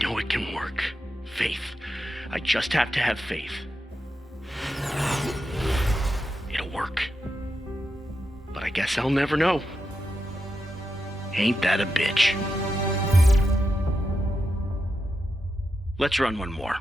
know it can work. Faith. I just have to have faith. It'll work. But I guess I'll never know. Ain't that a bitch? Let's run one more.